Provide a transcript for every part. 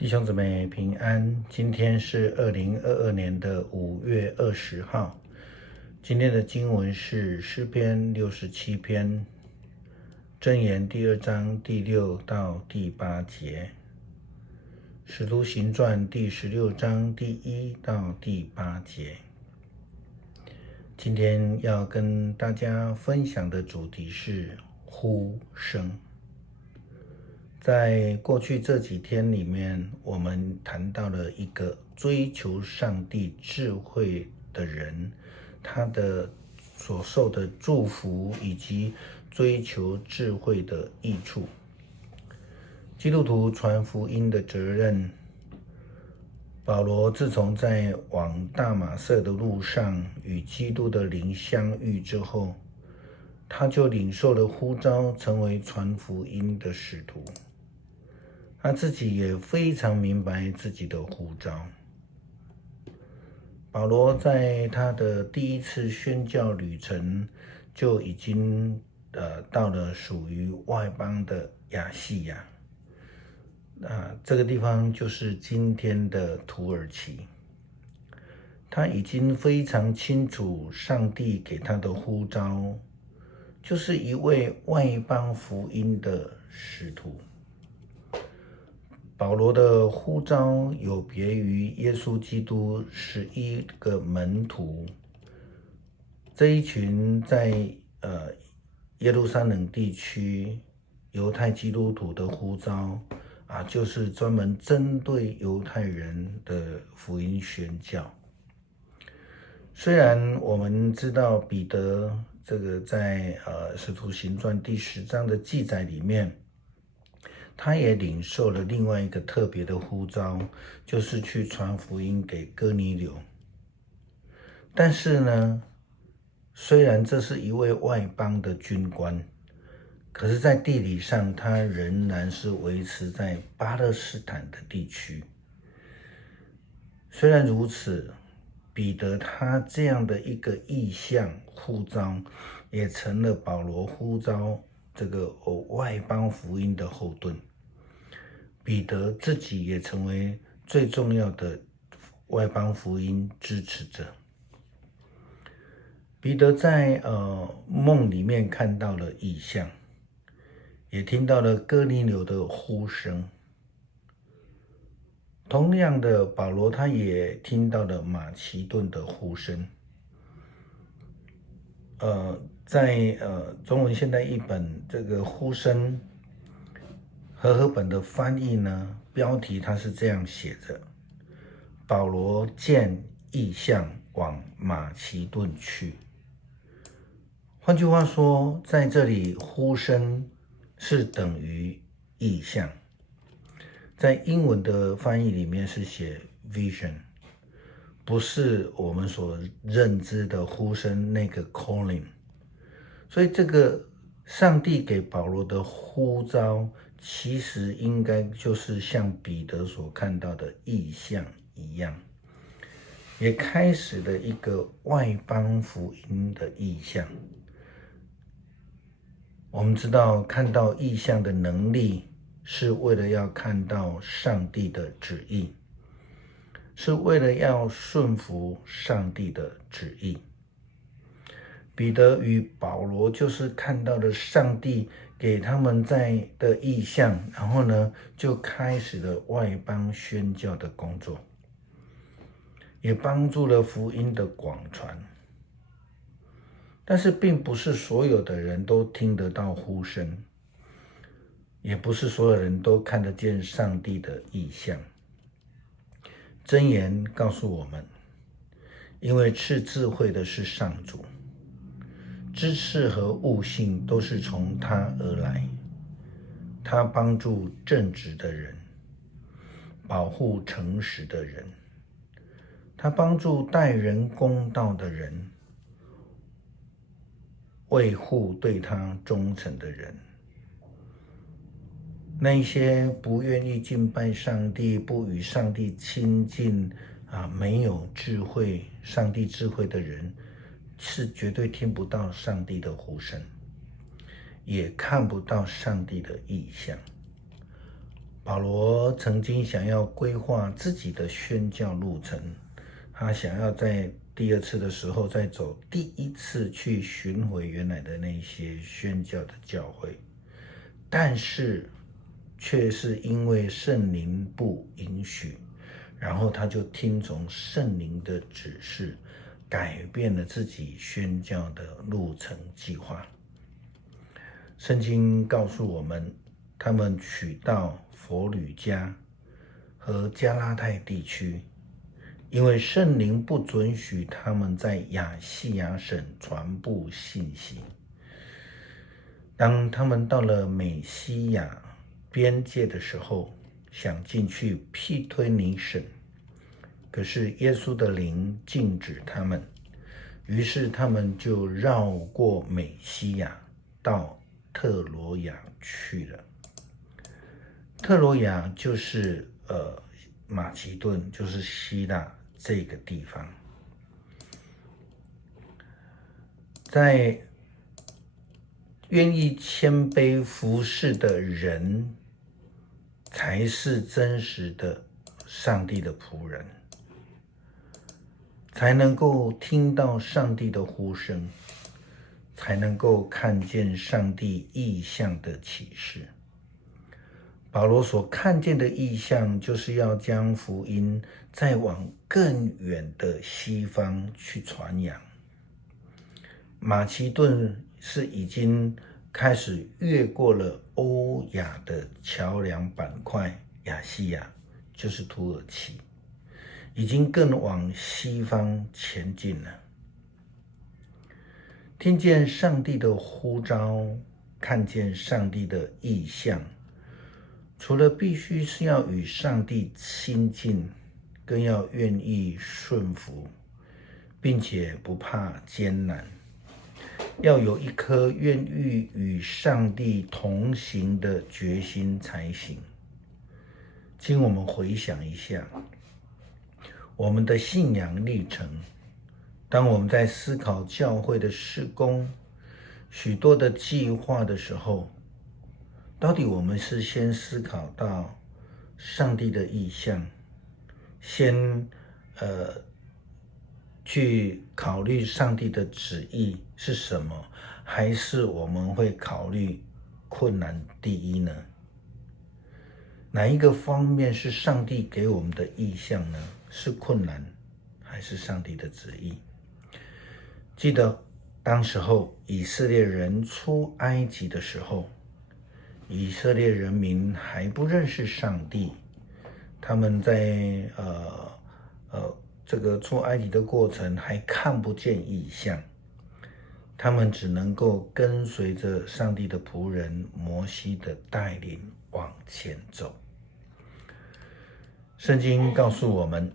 弟兄姊妹平安，今天是2022年的5月20号。今天的经文是诗篇67篇，箴言第2章第6到第8节，使徒行传第16章第1到第8节。今天要跟大家分享的主题是呼声。在过去这几天里面，我们谈到了一个追求上帝智慧的人，他的所受的祝福以及追求智慧的益处。基督徒传福音的责任。保罗自从在往大马色的路上与基督的灵相遇之后，他就领受了呼召，成为传福音的使徒。他自己也非常明白自己的呼召。保罗在他的第一次宣教旅程就已经到了属于外邦的亚细亚，这个地方就是今天的土耳其。他已经非常清楚上帝给他的呼召，就是一位外邦福音的使徒。保罗的呼召有别于耶稣基督11个门徒，这一群在耶路撒冷地区犹太基督徒的呼召就是专门针对犹太人的福音宣教。虽然我们知道彼得这个在使徒行传第10章的记载里面，他也领受了另外一个特别的呼召，就是去传福音给哥尼流。但是呢，虽然这是一位外邦的军官，可是在地理上他仍然是维持在巴勒斯坦的地区。虽然如此，彼得他这样的一个意向呼召，也成了保罗呼召这个外邦福音的后盾。彼得自己也成为最重要的外邦福音支持者。彼得在梦里面看到了异象，也听到了哥尼流的呼声。同样的，保罗他也听到了马其顿的呼声。在中文现代译本这个呼声和合本的翻译呢，标题它是这样写着：保罗见异象往马其顿去。换句话说，在这里呼声是等于异象。在英文的翻译里面是写 vision， 不是我们所认知的呼声那个 calling。所以这个上帝给保罗的呼召，其实应该就是像彼得所看到的异象一样，也开始了一个外邦福音的异象。我们知道，看到异象的能力是为了要看到上帝的旨意，是为了要顺服上帝的旨意。彼得与保罗就是看到了上帝给他们的异象，然后呢，就开始了外邦宣教的工作，也帮助了福音的广传。但是并不是所有的人都听得到呼声，也不是所有人都看得见上帝的异象。箴言告诉我们，因为赐智慧的是上主，知识和悟性都是从他而来。他帮助正直的人，保护诚实的人。他帮助待人公道的人，维护对他忠诚的人。那些不愿意敬拜上帝、不与上帝亲近没有智慧、上帝智慧的人，是绝对听不到上帝的呼声，也看不到上帝的异象。保罗曾经想要规划自己的宣教路程，他想要在第二次的时候再走第一次去寻回原来的那些宣教的教会，但是却是因为圣灵不允许，然后他就听从圣灵的指示，改变了自己宣教的路程计划。圣经告诉我们，他们取到佛吕家和加拉太地区，因为圣灵不准许他们在亚细亚省传布信息。当他们到了美西亚边界的时候，想进去庇推尼省，可是耶稣的灵禁止他们，于是他们就绕过美西亚到特罗亚去了。特罗亚就是马其顿，就是希腊这个地方。在愿意谦卑服侍的人，才是真实的上帝的仆人，才能够听到上帝的呼声，才能够看见上帝异象的启示。保罗所看见的异象，就是要将福音再往更远的西方去传扬。马其顿是已经开始越过了欧亚的桥梁板块，亚细亚就是土耳其，已经更往西方前进了。听见上帝的呼召，看见上帝的异象，除了必须是要与上帝亲近，更要愿意顺服，并且不怕艰难，要有一颗愿意与上帝同行的决心才行。请我们回想一下我们的信仰历程，当我们在思考教会的事工、许多的计划的时候，到底我们是先思考到上帝的意向，先去考虑上帝的旨意是什么，还是我们会考虑困难第一呢？哪一个方面是上帝给我们的意向呢？是困难还是上帝的旨意？记得当时候以色列人出埃及的时候，以色列人民还不认识上帝，他们在这个出埃及的过程还看不见异象，他们只能够跟随着上帝的仆人摩西的带领往前走。圣经告诉我们，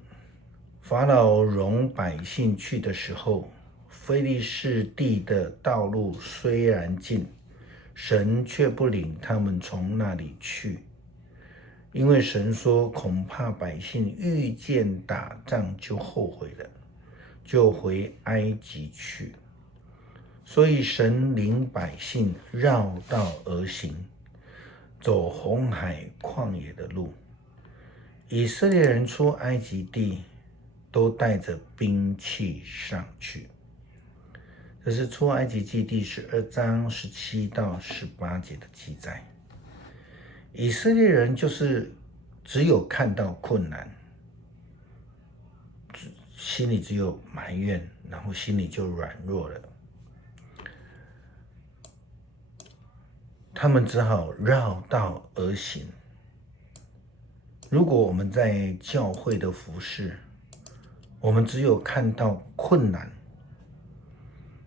法老容百姓去的时候，非利士地的道路虽然近，神却不领他们从那里去，因为神说恐怕百姓遇见打仗就后悔了，就回埃及去。所以神领百姓绕道而行，走红海旷野的路。以色列人出埃及地都带着兵器上去。这是出埃及记第12章17到18节的记载。以色列人就是只有看到困难，心里只有埋怨，然后心里就软弱了。他们只好绕道而行。如果我们在教会的服事，我们只有看到困难，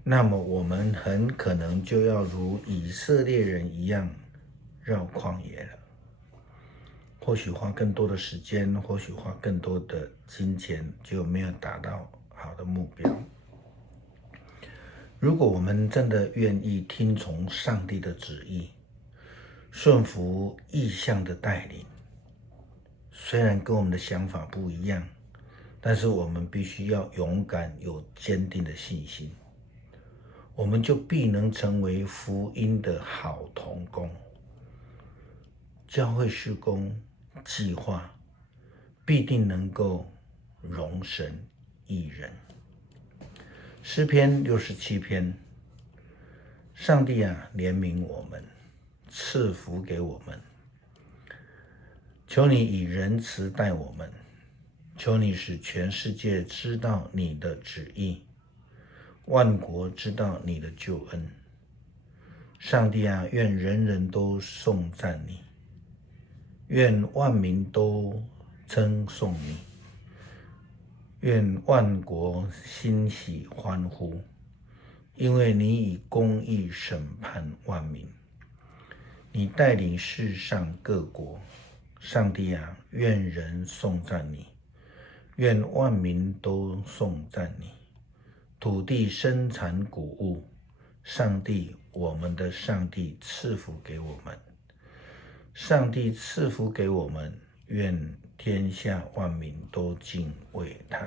那么我们很可能就要如以色列人一样绕旷野了。或许花更多的时间，或许花更多的金钱，就没有达到好的目标。如果我们真的愿意听从上帝的旨意，顺服意象的带领，虽然跟我们的想法不一样，但是我们必须要勇敢有坚定的信心，我们就必能成为福音的好同工。教会事工计划，必定能够容神一人。诗篇67篇，上帝啊，怜悯我们，赐福给我们。求你以仁慈待我们，求你使全世界知道你的旨意，万国知道你的救恩。上帝啊，愿人人都颂赞你，愿万民都称颂你，愿万国欣喜欢呼，因为你以公义审判万民，你带领世上各国。上帝啊，愿人颂赞你，愿万民都颂赞你。土地生产谷物，上帝，我们的上帝赐福给我们。上帝赐福给我们，愿天下万民都敬畏他。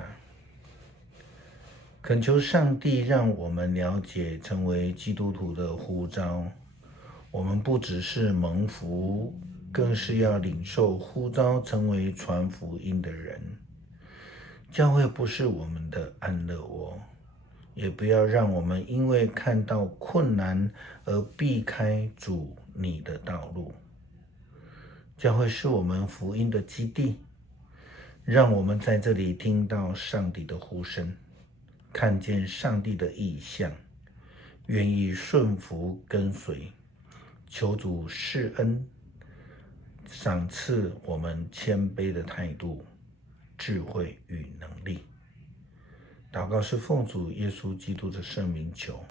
恳求上帝让我们了解成为基督徒的呼召，我们不只是蒙福，更是要领受呼召，成为传福音的人。教会不是我们的安乐窝，也不要让我们因为看到困难而避开主你的道路。教会是我们福音的基地，让我们在这里听到上帝的呼声，看见上帝的意象，愿意顺服跟随，求主施恩，赏赐我们谦卑的态度、智慧与能力。祷告是奉主耶稣基督的圣名求。